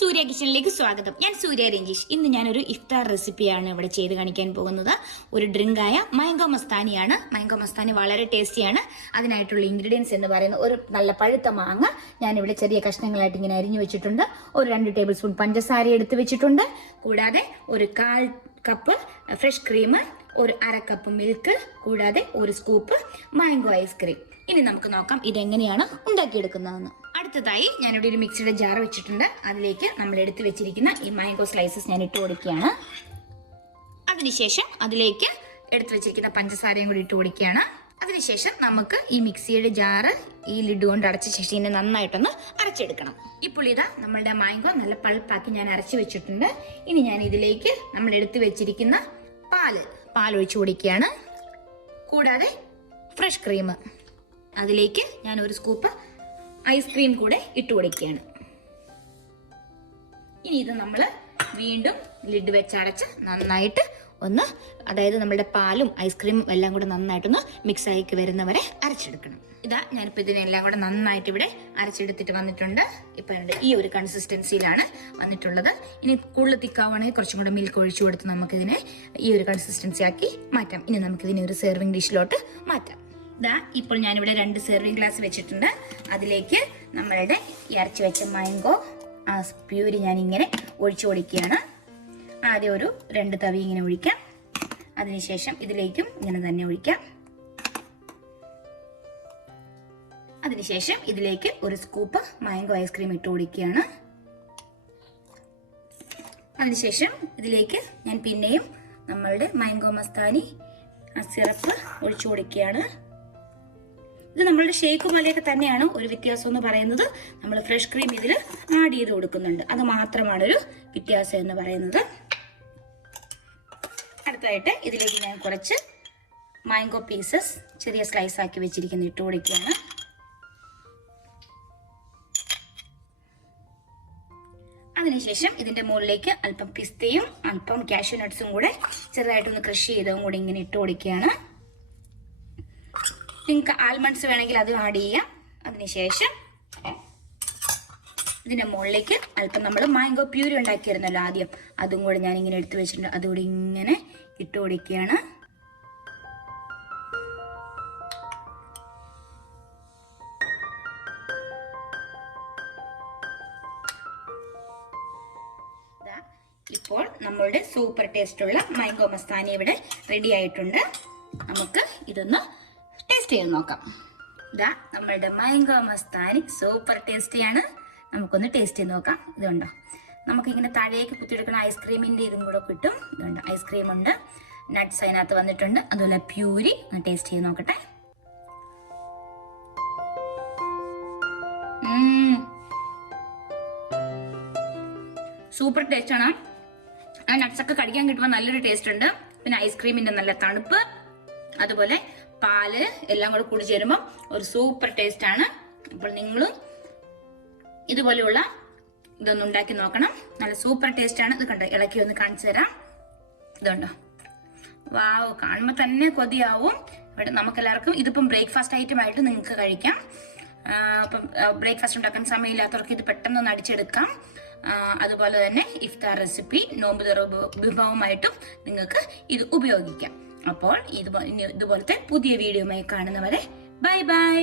സൂര്യ കിച്ചണിലേക്ക് സ്വാഗതം. ഞാൻ സൂര്യ രഞ്ജീഷ്. ഇന്ന് ഞാനൊരു ഇഫ്താർ റെസിപ്പിയാണ് ഇവിടെ ചെയ്ത് കാണിക്കാൻ പോകുന്നത്. ഒരു ഡ്രിങ്കായ മാംഗോ മസ്താനിയാണ്. മാംഗോ മസ്താനി വളരെ ടേസ്റ്റിയാണ്. അതിനായിട്ടുള്ള ഇൻഗ്രീഡിയൻസ് എന്ന് പറയുന്നത് ഒരു നല്ല പഴുത്ത മാങ്ങ ഞാനിവിടെ ചെറിയ കഷ്ണങ്ങളായിട്ട് ഇങ്ങനെ അരിഞ്ഞു വെച്ചിട്ടുണ്ട്. ഒരു 2 ടേബിൾ സ്പൂൺ പഞ്ചസാര എടുത്ത് വെച്ചിട്ടുണ്ട്. കൂടാതെ ഒരു 1/4 കപ്പ് ഫ്രഷ് ക്രീം, ഒരു 1/2 കപ്പ് മിൽക്ക്, കൂടാതെ ഒരു സ്കൂപ്പ് മാംഗോ ഐസ്ക്രീം. ഇനി നമുക്ക് നോക്കാം ഇതെങ്ങനെയാണ് ഉണ്ടാക്കിയെടുക്കുന്നതെന്ന്. അടുത്തതായി ഞാനിവിടെ ഒരു മിക്സിയുടെ ജാർ വെച്ചിട്ടുണ്ട്. അതിലേക്ക് നമ്മൾ എടുത്തു വെച്ചിരിക്കുന്ന ഈ മാംഗോ സ്ലൈസസ് ഞാൻ ഇട്ട് കൊടുക്കുകയാണ്. അതിനുശേഷം അതിലേക്ക് എടുത്തു വെച്ചിരിക്കുന്ന പഞ്ചസാരയും കൂടി ഇട്ട് കൊടുക്കുകയാണ്. അതിനുശേഷം നമുക്ക് ഈ മിക്സിയുടെ ജാറ് ഈ ലിഡ് കൊണ്ട് അടച്ച ശേഷം ഇതിനെ നന്നായിട്ടൊന്ന് അരച്ചെടുക്കണം. ഇപ്പോൾ ഇതാ നമ്മളുടെ മാംഗോ നല്ല പൾപ്പാക്കി ഞാൻ അരച്ചു വെച്ചിട്ടുണ്ട്. ഇനി ഞാൻ ഇതിലേക്ക് നമ്മൾ എടുത്തു വെച്ചിരിക്കുന്ന പാൽ ഒഴിച്ചു കൊടുക്കുകയാണ്. കൂടാതെ ഫ്രഷ് ക്രീം, അതിലേക്ക് ഞാൻ ഒരു സ്കൂപ്പ് ഐസ്ക്രീം കൂടെ ഇട്ട് കൊടുക്കുകയാണ്. ഇനി ഇത് നമ്മൾ വീണ്ടും ലിഡ് വെച്ചടച്ച് നന്നായിട്ട് ഒന്ന്, അതായത് നമ്മുടെ പാലും ഐസ്ക്രീമും എല്ലാം കൂടെ നന്നായിട്ടൊന്ന് മിക്സ് ആക്കി വരുന്നവരെ അരച്ചെടുക്കണം. ഇതാ ഞാനിപ്പോൾ ഇതിനെല്ലാം കൂടെ നന്നായിട്ട് ഇവിടെ അരച്ചെടുത്തിട്ട് വന്നിട്ടുണ്ട്. ഇപ്പം ഈ ഒരു കൺസിസ്റ്റൻസിയിലാണ് വന്നിട്ടുള്ളത്. ഇനി കൂടുതൽ തിക്കാവുകയാണെങ്കിൽ കുറച്ചും കൂടെ മിൽക്ക് ഒഴിച്ചു കൊടുത്ത് നമുക്കിതിനെ ഈ ഒരു കൺസിസ്റ്റൻസി ആക്കി മാറ്റാം. ഇനി നമുക്കിതിനെ ഒരു സെർവിങ് ഡിഷിലോട്ട് മാറ്റാം. ഇതാ ഇപ്പോൾ ഞാനിവിടെ 2 സെർവിങ് ഗ്ലാസ് വെച്ചിട്ടുണ്ട്. അതിലേക്ക് നമ്മളുടെ അരച്ച് വെച്ച മാംഗോ ആ പ്യൂരി ഞാനിങ്ങനെ ഒഴിച്ചു കൊടുക്കുകയാണ്. ആദ്യം ഒരു 2 തവി ഇങ്ങനെ ഒഴിക്കാം. അതിനുശേഷം ഇതിലേക്കും ഇങ്ങനെ തന്നെ ഒഴിക്കാം. അതിനുശേഷം ഇതിലേക്ക് ഒരു സ്കൂപ്പ് മാംഗോ ഐസ്ക്രീം ഇട്ട് കൊടുക്കുകയാണ്. അതിനുശേഷം ഇതിലേക്ക് ഞാൻ പിന്നെയും നമ്മളുടെ മാംഗോ മസ്താനി സിറപ്പ് ഒഴിച്ചു കൊടുക്കുകയാണ്. ഇത് നമ്മളുടെ ഷേക്ക് പോലെയൊക്കെ തന്നെയാണ്. ഒരു വ്യത്യാസം എന്ന് പറയുന്നത് നമ്മൾ ഫ്രഷ് ക്രീം ഇതിൽ ആഡ് ചെയ്ത് കൊടുക്കുന്നുണ്ട്. അത് മാത്രമാണ് ഒരു വ്യത്യാസം എന്ന് പറയുന്നത്. അടുത്തതായിട്ട് ഇതിലേക്ക് ഞാൻ കുറച്ച് മാംഗോ പീസസ് ചെറിയ സ്ലൈസ് ആക്കി വെച്ചിരിക്കുന്ന ഇട്ട് കൊടുക്കുകയാണ്. അതിനുശേഷം ഇതിന്റെ മുകളിലേക്ക് അല്പം പിസ്തയും അല്പം കാഷ്യൂ നട്ട്സും കൂടെ ചെറുതായിട്ടൊന്ന് ക്രഷ് ചെയ്തതും കൂടി ഇങ്ങനെ ഇട്ട് കൊടുക്കുകയാണ്. നിങ്ങൾക്ക് ആൽമണ്ട്സ് വേണമെങ്കിൽ അത് ആഡ് ചെയ്യാം. അതിനുശേഷം ഇതിന്റെ മുകളിലേക്ക് അല്പം നമ്മൾ മാംഗോ പ്യൂരി ഉണ്ടാക്കിയിരുന്നല്ലോ ആദ്യം, അതും കൂടെ ഞാൻ ഇങ്ങനെ എടുത്തു വെച്ചിട്ടുണ്ട്. അതുകൂടി ഇങ്ങനെ ഇട്ട് കൊടുക്കുകയാണ്. ഇപ്പോൾ നമ്മളുടെ സൂപ്പർ ടേസ്റ്റുള്ള മാംഗോ മസ്താനി ഇവിടെ റെഡി ആയിട്ടുണ്ട്. നമുക്ക് ഇതൊന്ന് ടേസ്റ്റ് ചെയ്ത് നോക്കാം. ഇതാ നമ്മളുടെ മാംഗോ മസ്താനി സൂപ്പർ ടേസ്റ്റിയാണ്. നമുക്കൊന്ന് ടേസ്റ്റ് ചെയ്ത് നോക്കാം. ഇതുണ്ടോ, നമുക്കിങ്ങനെ താഴേക്ക് കുത്തിയെടുക്കുന്ന ഐസ്ക്രീമിന്റെ ഇതും കൂടെ കിട്ടും. ഇതുണ്ട്, ഐസ്ക്രീം ഉണ്ട്, നട്ട്സ് അതിനകത്ത് വന്നിട്ടുണ്ട്, അതുപോലെ പ്യൂരി. ഒന്ന് ടേസ്റ്റ് ചെയ്ത് നോക്കട്ടെ. സൂപ്പർ ടേസ്റ്റ് ആണ്. ആ നട്ട്സ് ഒക്കെ കടിക്കാൻ കിട്ടുമ്പോൾ നല്ലൊരു ടേസ്റ്റ് ഉണ്ട്. പിന്നെ ഐസ്ക്രീമിന്റെ നല്ല തണുപ്പ്, അതുപോലെ പാല് എല്ലാം കൂടെ കൂടി ചേരുമ്പോൾ ഒരു സൂപ്പർ ടേസ്റ്റ് ആണ്. അപ്പോൾ നിങ്ങളും ഇതുപോലെയുള്ള ഇതൊന്നും ഉണ്ടാക്കി നോക്കണം. നല്ല സൂപ്പർ ടേസ്റ്റ് ആണ്. ഇത് കണ്ടോ, ഇളക്കി ഒന്ന് കാണിച്ചു തരാം. ഇതുണ്ടോ, വാവ്, കാണുമ്പോൾ തന്നെ കൊതിയാവും. ഇവിടെ നമുക്കെല്ലാവർക്കും ഇതിപ്പം ബ്രേക്ക്ഫാസ്റ്റ് ഐറ്റം ആയിട്ട് നിങ്ങൾക്ക് കഴിക്കാം. അപ്പം ബ്രേക്ക്ഫാസ്റ്റ് ഉണ്ടാക്കാൻ സമയമില്ലാത്തവർക്ക് ഇത് പെട്ടെന്ന് അടിച്ചെടുക്കാം. അതുപോലെ തന്നെ ഇഫ്താർ റെസിപ്പി, നോമ്പ് തുറ വിഭവമായിട്ടും നിങ്ങൾക്ക് ഇത് ഉപയോഗിക്കാം. അപ്പോൾ ഇതുപോലത്തെ പുതിയ വീഡിയോയുമായി കാണുന്നവരെ ബൈ ബൈ.